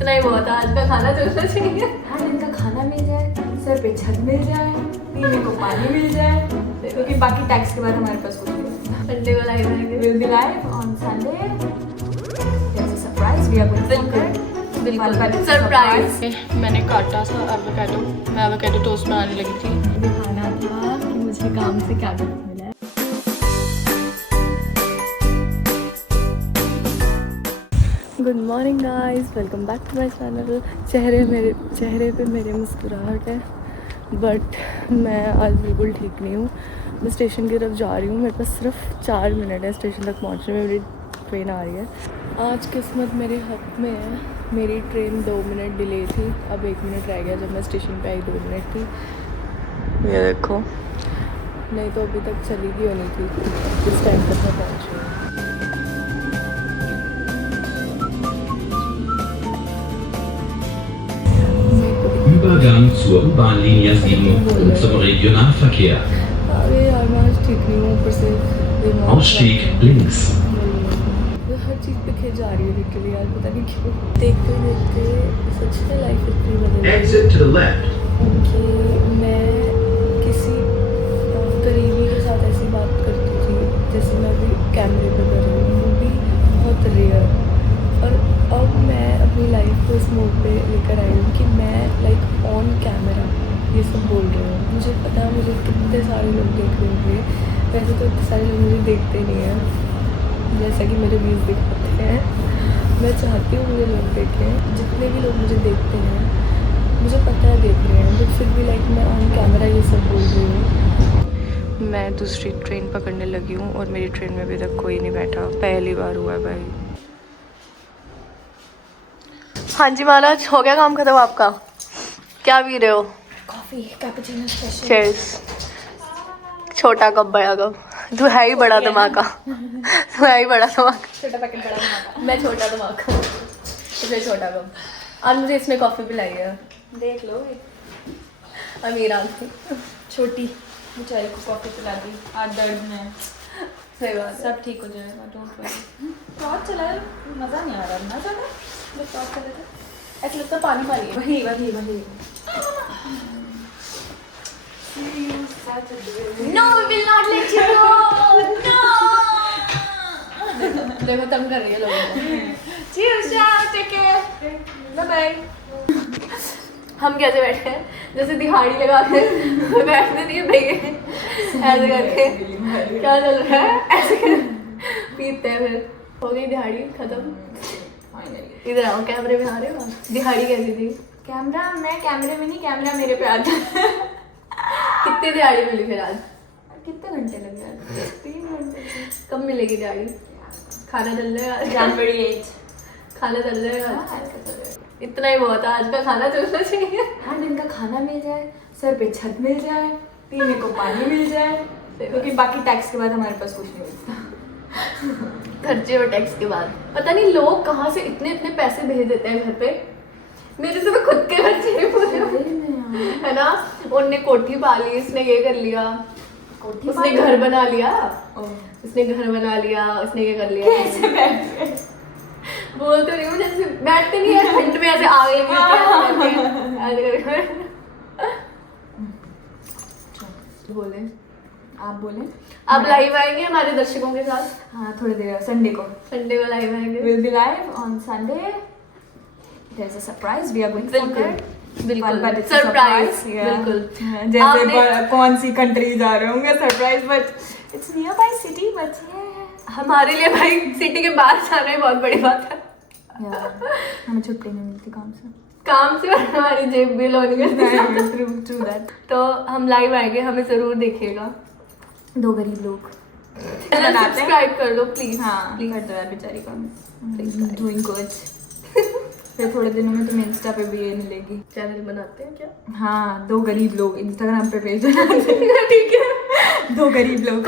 इतना ही बहुत है, आज का खाना चलना चाहिए। हाँ, दिन का खाना मिल जाए, सर पे छत मिल जाए, पीने को पानी मिल जाए, क्योंकि बाकी टैक्स के बाद हमारे पास कुछ नहीं है। संडे को लाइव आएंगे। We'll be live on Sunday. There's a surprise. We are going to cook. बिल्कुल सरप्राइज। मैंने काटा था एवोकाडो, मैं एवोकाडो टोस्ट बनाने लगी थी। दिखाना था कि मुझे काम से क्या गिफ्ट मिला है। Good morning guys, welcome back to my channel. चेहरे पे मेरे मुस्कुराहट है, बट मैं आज बिल्कुल ठीक नहीं हूँ। मैं स्टेशन की तरफ जा रही हूँ, मेरे पास सिर्फ 4 मिनट है स्टेशन तक पहुँचने में, मेरी ट्रेन आ रही है। आज किस्मत मेरे हक में है, मेरी ट्रेन 2 मिनट डिले थी, अब 1 मिनट रह गया। जब मैं स्टेशन पे आई 2 मिनट थी, ये देखो, नहीं तो अभी तक चली गई होनी थी। इस टाइम तक मैं पहुँच रही हूँ। Übergang zur U-Bahn-Linie 7 und zum Regionalverkehr. अरे यार मैं आज ठीक नहीं हूँ, ऊपर से Ausstieg links. हर चीज़ पे खिंच जा रही है लिटरली यार, पता नहीं क्यों। देखते देखते सच में लाइफ इतनी बदल गई Exit to the left. कि मैं किसी करीबी के साथ ऐसी बात करती थी जैसे मैं अभी कैमरे पे कर रही हूँ, वो भी बहुत रेयर। और अब मैं अपनी लाइफ को इस मोड पे लेकर आई हूँ कि मैं लाइक ऑन कैमरा ये सब बोल रही हूँ। मुझे पता है मुझे कितने सारे लोग देख रहे होंगे, वैसे तो इतने सारे लोग मुझे देखते नहीं हैं जैसा कि मेरे व्यूज़ दिखाते हैं। मैं चाहती हूँ मुझे लोग देखें, जितने भी लोग मुझे देखते हैं मुझे पता है देख रहे हैं, बट फिर भी लाइक मैं ऑन कैमरा ये सब बोल रही हूँ। मैं दूसरी ट्रेन पकड़ने लगी हूँ और मेरी ट्रेन में अभी तक कोई नहीं बैठा, पहली बार हुआ है भाई। हाँ जी महाराज, हो गया काम खत्म आपका? क्या पी रहे हो? Coffee, cappuccino special. चीयर्स। छोटा कप बड़ा कप, तू है ही बड़ा धमाका। तू है ही बड़ा धमाका। छोटा पैकेट बड़ा धमाका। मैं छोटा धमाका, इसलिए छोटा कप। आज मुझे इसने कॉफ़ी पिलाई है, देख लो, अमीर आंटी छोटी बेचारी को कॉफी पिला दी। आज दर्द में सही बात है। सब ठीक हो जाएगा, डोंट वरी। टॉर्च चलाए, मज़ा नहीं आ रहा ना ज़्यादा। जब टॉर्च चले थे ऐसा लगता है पानी पानी है। वही No, we will not let you go. No. देखो तंग कर रही है लोगों को। Cheers, take care. Bye bye. हम कैसे बैठे हैं जैसे दिहाड़ी लगा के बैठते नहीं भैया, ऐसे करके क्या चल रहा है ऐसे पीते हैं। फिर हो गई दिहाड़ी खत्म। इधर आओ, कैमरे में आ रहे हो? दिहाड़ी कैसी थी? कैमरा, मैं कैमरे में नहीं, कैमरा मेरे पे आता है। कितनी दिहाड़ी मिली फिर आज? कितने घंटे लगे आज? 3 घंटे। कब मिलेगी दिहाड़ी? खाना चल जाएगा जनवरी 8। खाना चल जाएगा। हाँ, इतना ही बहुत है, आज का खाना चलना चाहिए। हाँ, दिन का खाना मिल जाए, सर पे छत मिल जाए, पीने को पानी मिल जाए, क्योंकि बाकी टैक्स के बाद हमारे पास कुछ नहीं मिलता। खर्चे और टैक्स के बाद पता नहीं लोग कहाँ से इतने इतने पैसे भेज देते हैं घर पे। मेरे से तो खुद के खर्चे नहीं पूरे हुए, है ना। उनने कोठी पा ली, इसने ये कर लिया, उसने घर बना लिया, उसने घर बना लिया, उसने ये कर लिया। कैसे बैठे? बोल तो रही हूँ, जैसे बैठते नहीं है ठंड में ऐसे आग लगी होती है, ऐसे करके। बोले, आप बोले। आप लाइव आएंगे हमारे दर्शकों के साथ? हाँ, थोड़ी देर, संडे को। संडे को लाइव आएंगे। We'll be live on Sunday. There's a surprise. We are going to बिल्कुल बिल्कुल but it's a surprise. surprise, yeah. बिल्कुल जैसे कौन सी कंट्री जा रहे होंगे surprise, but it's near by city, but हमारे लिए भाई सिटी के बाहर जाना ही बहुत बड़ी बात है। हमें छुट्टी नहीं मिलती काम से। काम से हमारी जेब भी लोन करती True that. तो हम लाइव आएंगे, हमें जरूर देखिएगा। 2 गरीब लोग चैनल सब्सक्राइब कर लो प्लीज। हाँ, प्लीज कर दो यार बेचारी को। Please, guys. Doing good. फिर थोड़े दिनों में तुम्हें इंस्टा पे भी ये मिलेगी। चैनल बनाते हैं क्या? हाँ, 2 गरीब लोग इंस्टाग्राम पे पेज ठीक है। 2 गरीब लोग।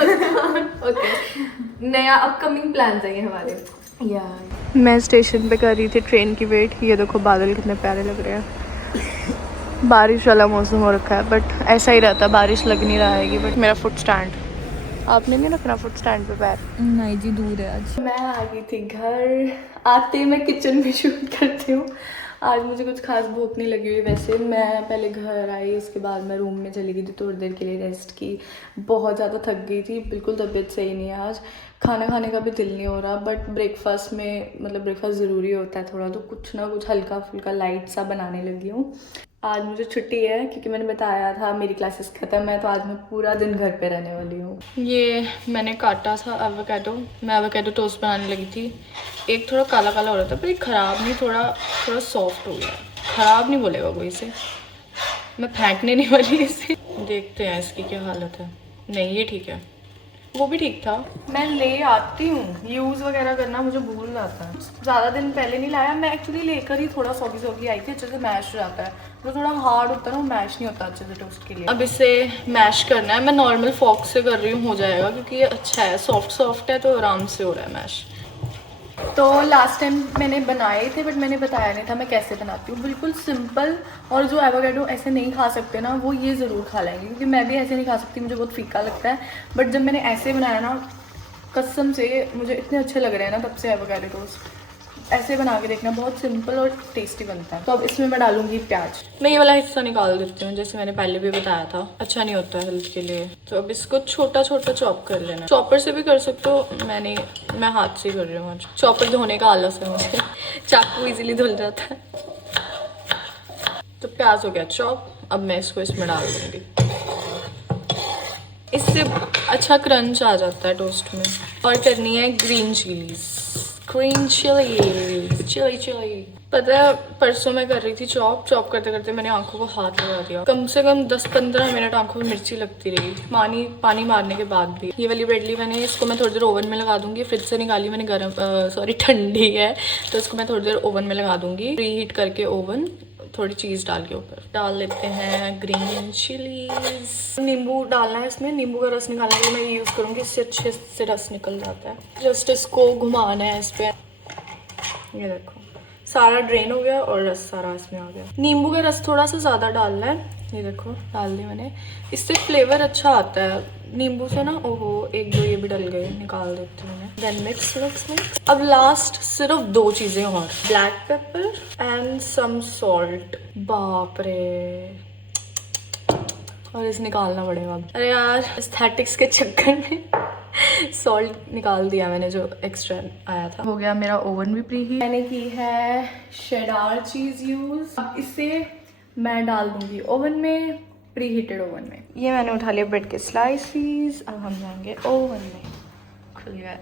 ओके, नया अपकमिंग प्लान है ये हमारे। यार मैं स्टेशन पे कर रही थी ट्रेन की वेट। ये देखो बादल कितने प्यारे लग रहे हैं। बारिश वाला मौसम हो रखा है, बट ऐसा ही रहता है, बारिश लग नहीं रहा है। बट मेरा फुट स्टैंड, आपने नहीं रखना फुट स्टैंड पे पैर? नहीं जी, दूर है आज। मैं आ गई थी घर। आते ही मैं किचन में शूट करती हूँ, आज मुझे कुछ खास भूख नहीं लगी हुई। वैसे मैं पहले घर आई, उसके बाद मैं रूम में चली गई थी, थोड़ी देर के लिए रेस्ट की। बहुत ज़्यादा थक गई थी, बिल्कुल तबीयत सही नहीं है आज। खाना खाने का भी दिल नहीं हो रहा, बट ब्रेकफास्ट में मतलब ब्रेकफास्ट ज़रूरी होता है थोड़ा, तो कुछ ना कुछ हल्का फुल्का लाइट सा बनाने लगी हूँ। आज मुझे छुट्टी है क्योंकि मैंने बताया था मेरी क्लासेस ख़त्म है, तो आज मैं पूरा दिन घर पे रहने वाली हूँ। ये मैंने काटा था एवोकाडो, मैं एवोकाडो टोस्ट बनाने लगी थी। एक थोड़ा काला काला हो रहा था, पर ये ख़राब नहीं, थोड़ा सॉफ्ट हो गया। ख़राब नहीं बोलेगा कोई इसे, मैं फेंकने नहीं वाली इसे। देखते हैं इसकी क्या हालत है। नहीं ये ठीक है, वो भी ठीक था। मैं ले आती हूँ, यूज़ वगैरह करना मुझे भूल जाता है। ज़्यादा दिन पहले नहीं लाया मैं, एक्चुअली लेकर ही थोड़ा सॉगी आई थी, अच्छे से मैश हो जाता है। वो थोड़ा हार्ड होता है ना, वो मैश नहीं होता अच्छे से टोस्ट के लिए। अब इसे मैश करना है, मैं नॉर्मल फॉक से कर रही हूँ, हो जाएगा क्योंकि ये अच्छा है, सॉफ्ट है तो आराम से हो रहा है मैश। तो लास्ट टाइम मैंने बनाए थे, बट मैंने बताया नहीं था मैं कैसे बनाती हूँ। बिल्कुल सिंपल, और जो एवोकाडो ऐसे नहीं खा सकते ना, वो ये ज़रूर खा लेंगे, क्योंकि मैं भी ऐसे नहीं खा सकती, मुझे बहुत फीका लगता है। बट जब मैंने ऐसे बनाया ना, कसम से मुझे इतने अच्छे लग रहे हैं ना, तब से एवोकाडो टोस्ट ऐसे बना के देखना, बहुत सिंपल और टेस्टी बनता है। तो अब इसमें मैं डालूंगी प्याज। मैं ये वाला हिस्सा निकाल देती हूँ, जैसे मैंने पहले भी बताया था, अच्छा नहीं होता है हेल्थ के लिए। तो अब इसको छोटा छोटा चॉप कर लेना। चॉपर से भी कर सकते हो, मैं हाथ से ही कर रही हूँ आज। चॉपर धोने का आलस है मुझे, चाकू इजीली धुल जाता है। तो प्याज हो गया चॉप, अब मैं इसको इसमें डाल दूँगी। इससे अच्छा क्रंच आ जाता है टोस्ट में। और करनी है ग्रीन चिलीज, चिली। पता है परसों मैं कर रही थी चॉप करते करते मैंने आंखों को हाथ लगा दिया। कम से कम 10-15 मिनट आंखों में मिर्ची लगती रही, पानी मारने के बाद भी। ये वाली ब्रेड ली मैंने, इसको मैं थोड़ी देर ओवन में लगा दूंगी। फ्रिज से निकाली मैंने, ठंडी है, तो इसको मैं थोड़ी देर ओवन में लगा दूंगी, प्री हीट करके ओवन। थोड़ी चीज़ डाल के ऊपर डाल लेते हैं ग्रीन चिलीज। नींबू डालना है इसमें, नींबू का रस निकालने के लिए मैं ये यूज़ करूँगी, इससे अच्छे से रस निकल जाता है। जस्ट इसको घुमाना है इस पर, ये देखो सारा ड्रेन हो गया और रस सारा इसमें आ गया। नींबू का रस थोड़ा सा ज़्यादा डालना है, ये देखो डाल दी मैंने, इससे फ्लेवर अच्छा आता है नींबू से ना। ओहो 1-2 ये भी डल गए, निकाल देती हूँ मैं। Then mix. अब लास्ट सिर्फ 2 चीज़ें और, black pepper and some salt. बाप रे, और इसे निकालना पड़ेगा। अरे यार एस्थेटिक्स के चक्कर में सॉल्ट निकाल दिया मैंने जो एक्स्ट्रा आया था। हो गया मेरा ओवन भी प्री हीट। मैंने की है शेडार चीज़ यूज़। अब इसे मैं डाल दूंगी ओवन में, प्री हीटेड ओवन में। ये मैंने उठा लिया ब्रेड के स्लाइसेस, अब हम जाएंगे ओवन में। खुल गया।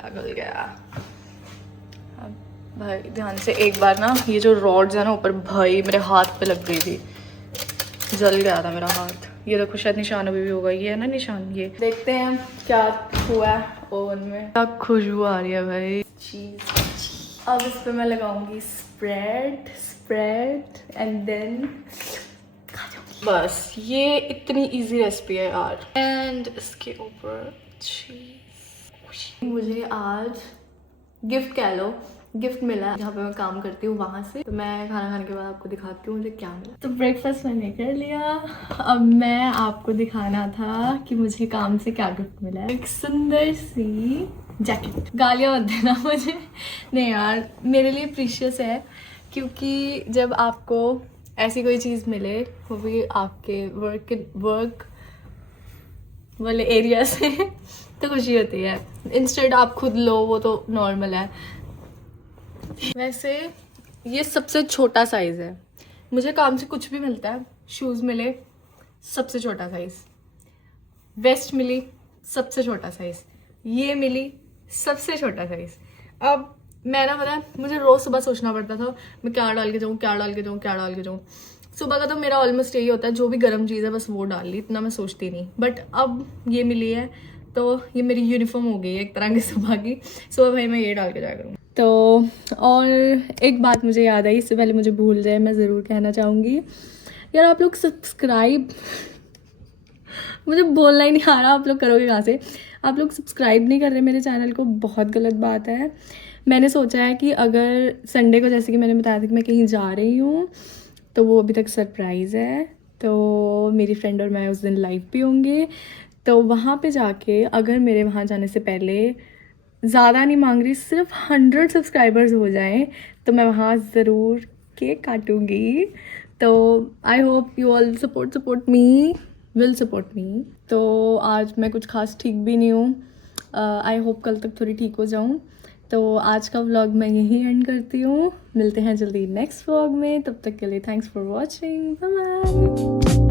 अब भाई ध्यान से, एक बार ना ये जो रॉड्स है ना ऊपर, भाई मेरे हाथ पे लग गई थी, जल गया था मेरा हाथ। ये देखो शायद निशान अभी भी होगा, ये है ना निशान। ये देखते हैं क्या हुआ है ओवन में। क्या खुशबू आ रही है भाई चीज़। अब इस पर मैं लगाऊंगी स्प्रेड एंड देन बस। ये इतनी इजी रेसिपी है यार। एंड इसके ऊपर चीज़। मुझे आज गिफ्ट कह लो, गिफ्ट मिला है जहाँ पे मैं काम करती हूँ वहाँ से। तो मैं खाना खाने के बाद आपको दिखाती हूँ मुझे क्या मिला। तो ब्रेकफास्ट मैंने कर लिया, अब मैं आपको दिखाना था कि मुझे काम से क्या गिफ्ट मिला है। एक सुंदर सी जैकेट। गालियाँ मत देना मुझे, नहीं यार मेरे लिए प्रीशियस है, क्योंकि जब आपको ऐसी कोई चीज़ मिले, वो भी आपके वर्क वाले एरिया से, तो खुशी होती है। इंस्टेड आप खुद लो, वो तो नॉर्मल है। वैसे ये सबसे छोटा साइज़ है, मुझे काम से कुछ भी मिलता है। शूज़ मिले सबसे छोटा साइज़, वेस्ट मिली सबसे छोटा साइज़, ये मिली सबसे छोटा साइज़। अब मैं ना, पता है मुझे रोज़ सुबह सोचना पड़ता था मैं क्या डाल के जाऊँ। सुबह का तो मेरा ऑलमोस्ट यही होता है, जो भी गर्म चीज़ है बस वो डाल ली, इतना मैं सोचती नहीं। बट अब ये मिली है तो ये मेरी यूनिफॉर्म हो गई है एक तरह की सुबह की। सुबह भाई मैं ये डाल के जाया करूँगी। तो और एक बात मुझे याद आई, इससे पहले मुझे भूल जाए, मैं ज़रूर कहना चाहूँगी यार, आप लोग सब्सक्राइब, मुझे बोलना ही नहीं आ रहा, आप लोग करोगे कहाँ से। आप लोग सब्सक्राइब नहीं कर रहे मेरे चैनल को, बहुत गलत बात है। मैंने सोचा है कि अगर संडे को, जैसे कि मैंने बताया था कि मैं कहीं जा रही हूँ, तो वो अभी तक सरप्राइज़ है। तो मेरी फ्रेंड और मैं उस दिन लाइव भी होंगे, तो वहाँ पे जाके अगर मेरे वहाँ जाने से पहले, ज़्यादा नहीं मांग रही, सिर्फ 100 सब्सक्राइबर्स हो जाएं, तो मैं वहाँ ज़रूर केक काटूंगी। तो I hope you all support me, will support me. तो आज मैं कुछ खास ठीक भी नहीं हूँ, आई होप कल तक थोड़ी ठीक हो जाऊँ। तो आज का व्लॉग मैं यहीं एंड करती हूँ, मिलते हैं जल्दी नेक्स्ट व्लॉग में। तब तक के लिए thanks for watching, bye bye.